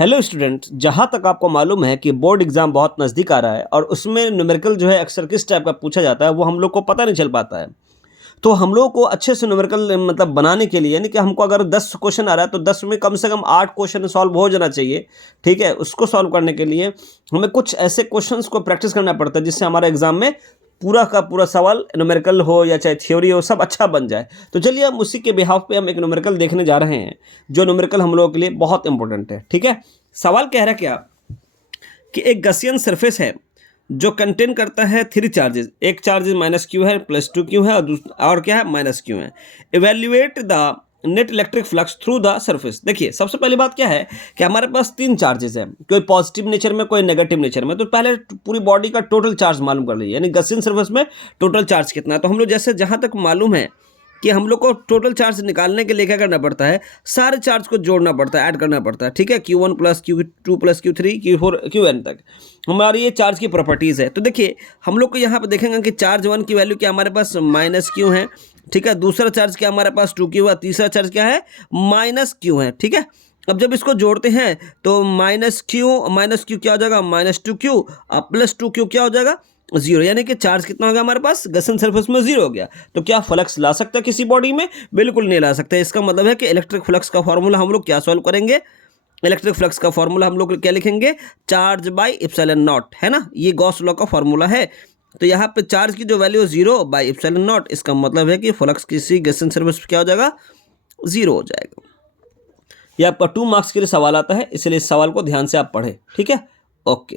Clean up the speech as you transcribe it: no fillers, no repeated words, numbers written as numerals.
Hello student, जहाँ तक आपको मालूम है कि बोर्ड एग्जाम बहुत नज़दीक आ रहा है और उसमें न्यूमेरिकल जो है अक्सर किस टाइप का पूछा जाता है वो हम लोग को पता नहीं चल पाता है। तो हम लोग को अच्छे से न्यूमेरिकल मतलब बनाने के लिए यानी कि हमको अगर 10 क्वेश्चन आ रहा है तो 10 में कम से कम 8 क्वेश्चन सॉल्व हो जाना चाहिए। ठीक है, उसको सॉल्व करने के लिए हमें कुछ ऐसे क्वेश्चंस को प्रैक्टिस करना पड़ता है जिससे हमारा एग्जाम में पूरा का पूरा सवाल न्यूमेरिकल हो या चाहे थ्योरी हो, सब अच्छा बन जाए। तो चलिए हम उसी के बिहाफ पे हम एक न्यूमेरिकल देखने जा रहे हैं जो न्यूमेरिकल हम लोगों के लिए बहुत इंपॉर्टेंट है। ठीक है, सवाल कह रहा है क्या कि एक गसियन सरफेस है जो कंटेन करता है 3 चार्जेस। एक चार्ज माइनस क्यू है, प्लस 2 क्यू है और क्या है, माइनस क्यू है। Evaluate the net electric flux through the surface. देखिए, सबसे पहली बात क्या है कि हमारे पास 3 चार्जेस हैं, कोई पॉजिटिव नेचर में, कोई नेगेटिव नेचर में। तो पहले पूरी बॉडी का टोटल चार्ज मालूम कर लीजिए, यानी गसियन सरफेस में टोटल चार्ज कितना है। तो हम लोग जैसे जहाँ तक मालूम है कि हम लोग को टोटल चार्ज निकालने के लिए क्या करना पड़ता है, सारे चार्ज को जोड़ना पड़ता है, ऐड करना पड़ता है। ठीक है, Q1 plus Q2 plus Q3 Q4 Qn तक हमारी ये चार्ज की प्रॉपर्टीज़ है। तो देखिए, हम लोग को यहाँ पे देखेंगे कि चार्ज 1 की वैल्यू क्या हमारे पास माइनस क्यू है। ठीक है, दूसरा चार्ज क्या हमारे पास 2Q है, तीसरा चार्ज क्या है माइनस क्यू है। ठीक है, अब जब इसको जोड़ते हैं तो माइनस क्यू क्या हो जाएगा, -2Q, प्लस 2Q क्या हो जाएगा, 0। यानी कि चार्ज कितना हो गया हमारे पास, गसन सरफेस में 0 हो गया। तो क्या फ्लक्स ला सकता है किसी बॉडी में? बिल्कुल नहीं ला सकता। इसका मतलब है कि इलेक्ट्रिक फ्लक्स का फॉर्मूला हम लोग क्या सॉल्व करेंगे, इलेक्ट्रिक फ्लक्स का फॉर्मूला हम लोग क्या लिखेंगे, चार्ज बाई एप्सिलॉन नॉट, है ना, ये गॉस लॉ का फॉर्मूला है। तो यहाँ पे चार्ज की जो वैल्यू 0 बाई एप्सिलॉन नॉट, इसका मतलब है कि फ्लक्स किसी गसन सरफेस पे क्या हो जाएगा, 0 हो जाएगा। ये आपका 2 मार्क्स के लिए सवाल आता है, इसलिए इस सवाल को ध्यान से आप पढ़ें। ठीक है, ओके।